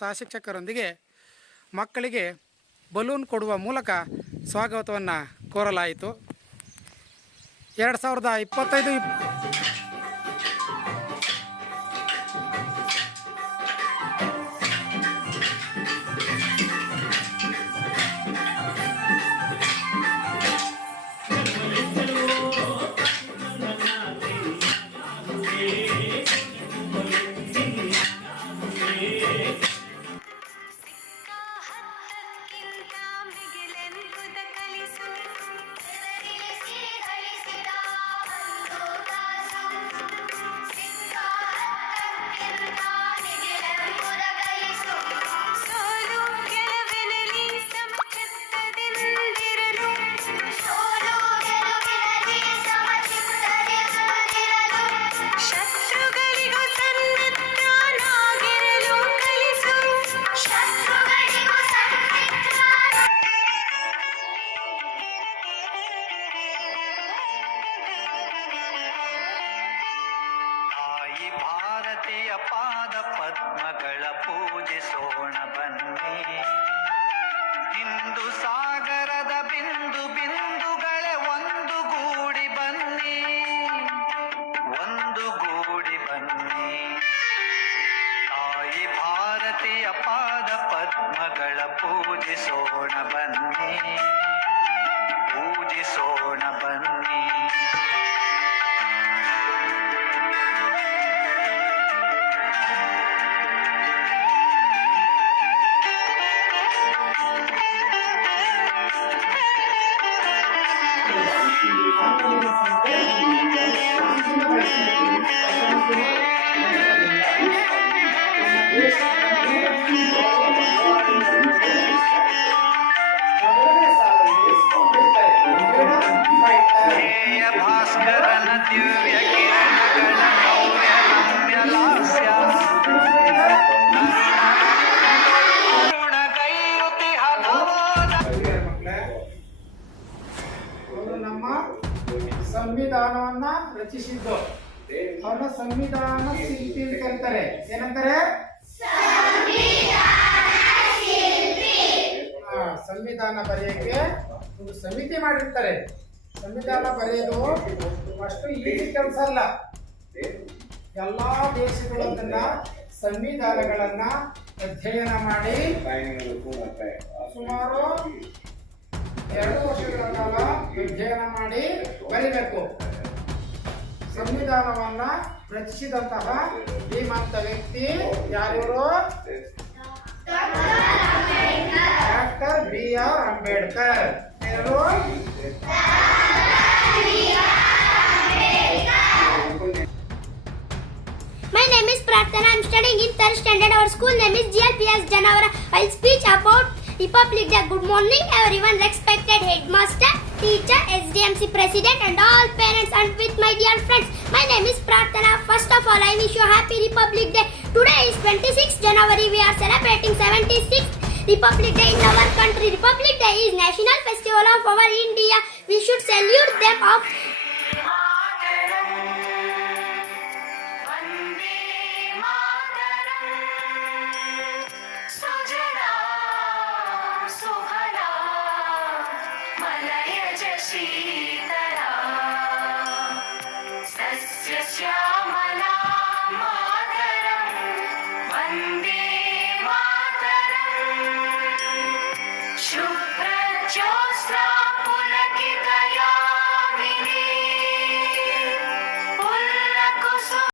ಸಹ ಶಿಕ್ಷಕರೊಂದಿಗೆ ಮಕ್ಕಳಿಗೆ ಬಲೂನ್ ಕೊಡುವ ಮೂಲಕ ಸ್ವಾಗತವನ್ನು ಕೋರಲಾಯಿತು. 2025 ಭಾರತೀಯ ಪಾದ ಪದ್ಮಗಳ ಪೂಜಿಸೋಣ ಬನ್ನಿ. ಹಿಂದೂ ಸಾಗರದ ಬಿಂದು ಬಿಂದುಗಳೇ ಒಂದು ಗೂಡಿ ಬನ್ನಿ, ಒಂದು ಗೂಡಿ ಬನ್ನಿ. ತಾಯಿ ಭಾರತೀಯ ಪಾದ ಪದ್ಮಗಳ ಪೂಜಿಸೋಣ ಬನ್ನಿ, ಪೂಜಿಸೋಣ ಬನ್ನಿ. ಭಾಸ್ಕರನ ದಿವ್ಯ ಕಿರಣಗಳ ಭವ್ಯ ರಮ್ಯ ಲಾಸ್ಯ ಕರುಣಗೈಯುತಿಹ ನವೋದ. ಅವರು ನಮ್ಮ ಸಂವಿಧಾನವನ್ನ ರಚಿಸಿದ್ದು. ಅವರ ಸಂವಿಧಾನ ಶಿಲ್ಪಿ ಅಂತ ಕರೀತಾರೆ. ಏನಂತಾರೆ? ಸಂವಿಧಾನ ಬರೆಯಕ್ಕೆ ಒಂದು ಸಮಿತಿ ಮಾಡಿರ್ತಾರೆ. ಸಂವಿಧಾನ ಬರೆಯೋದು ಅಷ್ಟು ಈಸಿ ಕೆಲಸ ಅಲ್ಲ. ಎಲ್ಲಾ ದೇಶಗಳು ಅದನ್ನ ಸಂವಿಧಾನಗಳನ್ನ ಅಧ್ಯಯನ ಮಾಡಿ ಸುಮಾರು 2 ವರ್ಷಗಳ ಕಾಲ ಅಧ್ಯಯನ ಮಾಡಿ ಬರೀಬೇಕು. ಸಂವಿಧಾನವನ್ನ ರಚಿಸಿದಂತಹ ಧೀಮಂತ ವ್ಯಕ್ತಿ ಯಾರು? Doctor BR Ambedkar. ಯಾರು? My name is Prarthana. I am studying in 3rd standard. Our school name is GLPS Janavara. I will speak about Republic Day. Good morning everyone, respected headmaster, teacher, SDMC president and all parents and with my dear friends. My name is Prarthana. First of all, I wish you happy Republic Day. Today is 26th January. We are celebrating 76th Republic Day in our country. Republic Day is national festival of our India. We should salute them of